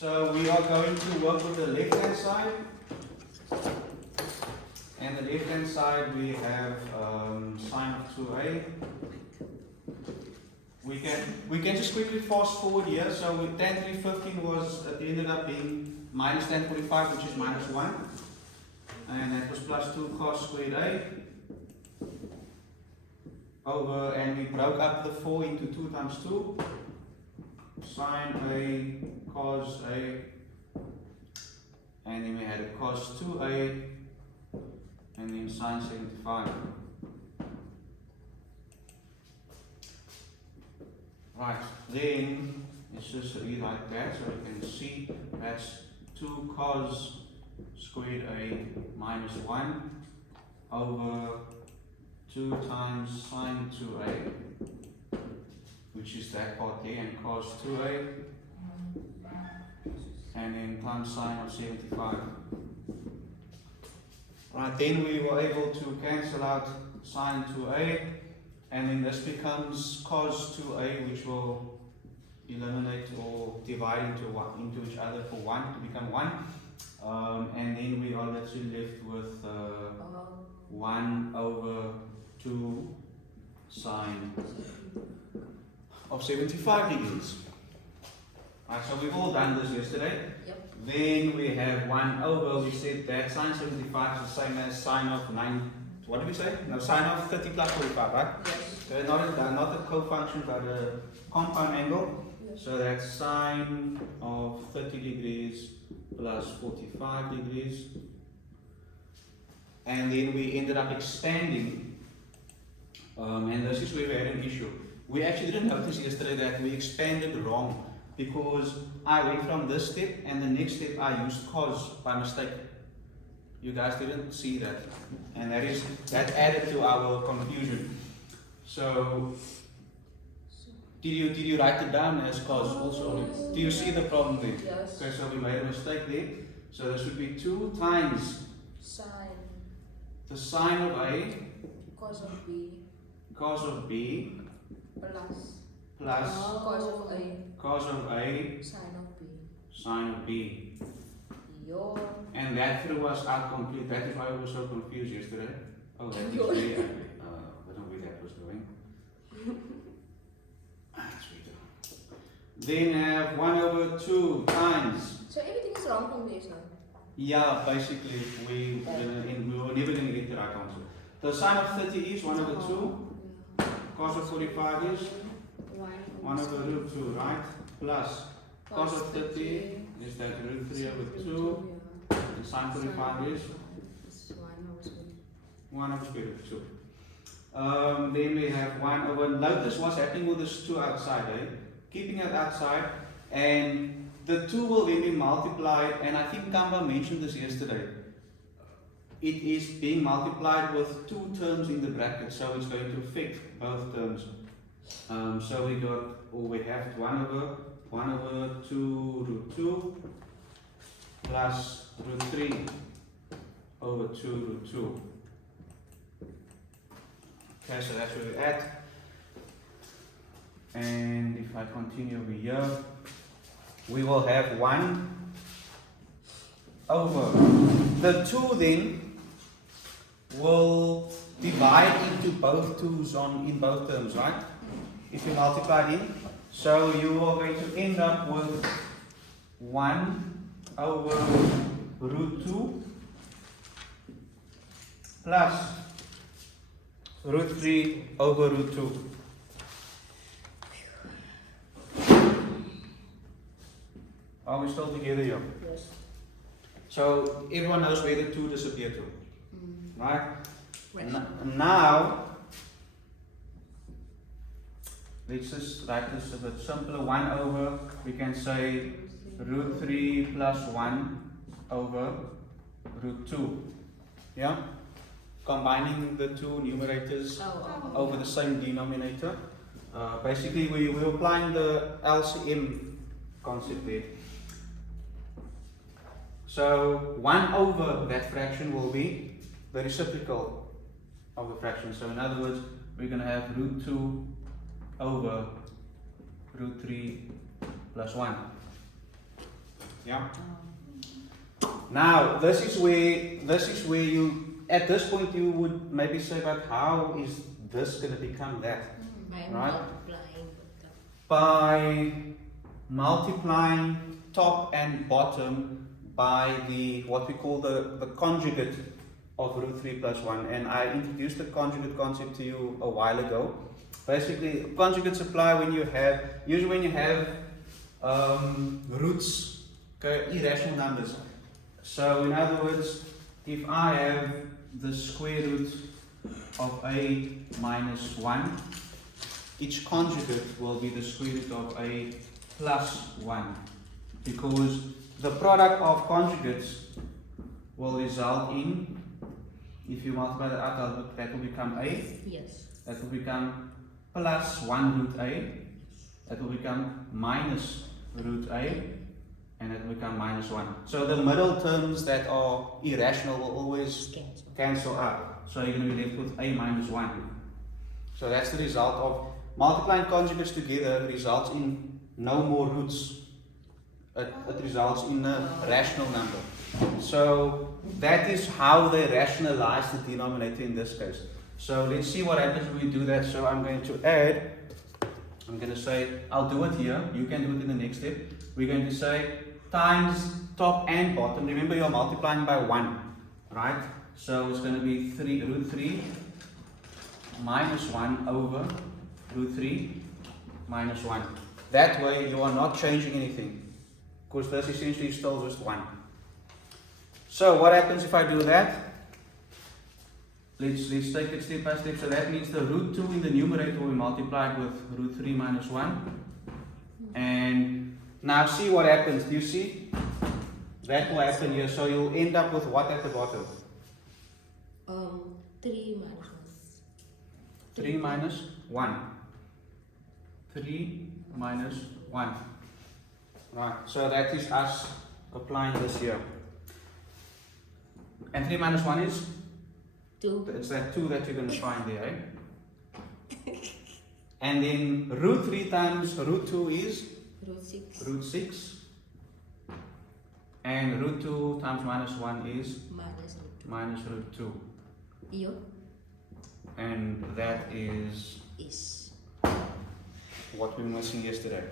So we are going to work with the left hand side. And the left hand side we have sine of 2a. We can just quickly fast forward here. So with tan 315 was it ended up being minus tan 45, which is minus 1. And that was plus 2 cos squared a over, and we broke up the 4 into 2 times 2. Sine a cos a, and then we had a cos 2a, and then sine 75. Right, then let's just rewrite that so we can see that's 2 cos squared a minus 1 over 2 times sine 2a, which is that part there, and cos 2a, and then times sine of 75. Right, then we were able to cancel out sine 2a, and then this becomes cos 2a, which will eliminate or divide into each other for 1 to become 1. And then we are literally left with 1 over 2 sine of 75 degrees. Right, so we've all done this yesterday. Yep. Then we have 1 over, we said that sine 75 is the same as sine of 9, what did we say? No, sine of 30 plus 45, right? Yes. So not a co-function but a compound angle. Yes. So that's sine of 30 degrees plus 45 degrees. And then we ended up expanding, and this is where we had an issue. We actually didn't notice yesterday that we expanded wrong, because I went from this step and the next step I used cos by mistake. You guys didn't see that, and that added to our confusion. So did you write it down as cos also? Do you see the problem there? Yes. Okay, so we made a mistake there. So this would be 2 times Sine the sine of a cos of b cos of b plus cos of a sine of b. sine of b. Yo. And that threw us out complete. That is why we were so confused yesterday. Oh, that is where, I don't know where that was going. Then have 1 over 2 times. So everything is wrong from this now. Yeah, basically we were never going to get the right answer. The sine of 30 is 1 over 2. Cos of 45 is 1 over root 2, right? Plus cos of 30 is that root 3 over 2. And sine 45 is 1 over square root of 2. Then we have 1 over, notice what's happening with this 2 outside, eh? Keeping it outside, and the 2 will then be multiplied, and I think Kamba mentioned this yesterday. It is being multiplied with 2 terms in the bracket, so it's going to affect both terms. So we have 1 over 2 root 2 plus root 3 over 2 root 2. Okay, so that's where we're at. And if I continue over here, we will have 1 over the 2 then will divide into both 2's in both terms, right? If you multiply in, so you are going to end up with 1 over root 2 plus root 3 over root 2. Are we still together here? Yes. So everyone knows where the 2 disappear to, right? Right. Now, let's just write this a bit simpler. 1 over, we can say root 3 plus 1 over root 2. Yeah? Combining the 2 numerators over the same denominator. Basically, we're applying the LCM concept there. So 1 over that fraction will be the reciprocal of the fraction. So in other words, we're going to have root 2 over root 3 plus 1. Yeah. Now this is where you at this point you would maybe say, but how is this going to become that? By Right. multiplying with the By multiplying top and bottom by the what we call the conjugate of root 3 plus 1, and I introduced the conjugate concept to you a while ago. Basically, conjugates apply when you have roots, okay, irrational numbers. So in other words, if I have the square root of a minus 1, each conjugate will be the square root of a plus 1, because the product of conjugates will result in, if you multiply that out, that will become a, yes. that will become plus 1 root a, that will become minus root a, and that will become minus 1. So the middle terms that are irrational will always cancel out. So you're going to be left with a minus 1. So that's the result of multiplying conjugates together results in no more roots. It results in a rational number. So that is how they rationalize the denominator in this case. So let's see what happens when we do that. So I'm going to add, I'm going to say, I'll do it here, you can do it in the next step. We're going to say times top and bottom. Remember, you're multiplying by 1, right? So it's going to be root 3 minus 1 over root 3 minus 1. That way you are not changing anything, because this essentially is still just 1. So what happens if I do that? Let's take it step by step. So that means the root 2 in the numerator will be multiplied with root 3 minus 1. And now see what happens. Do you see? That will happen here. So you'll end up with what at the bottom? 3 minus 1. 3 minus 1. 3 minus 1. Right. So that is us applying this here. And 3 minus 1 is? 2. It's that 2 that you're going to find there, eh? And then root 3 times root 2 is? Root 6. Root 6. And root 2 times minus 1 is? Minus root 2. Minus root 2. Yo. And that is Is. what we were missing yesterday.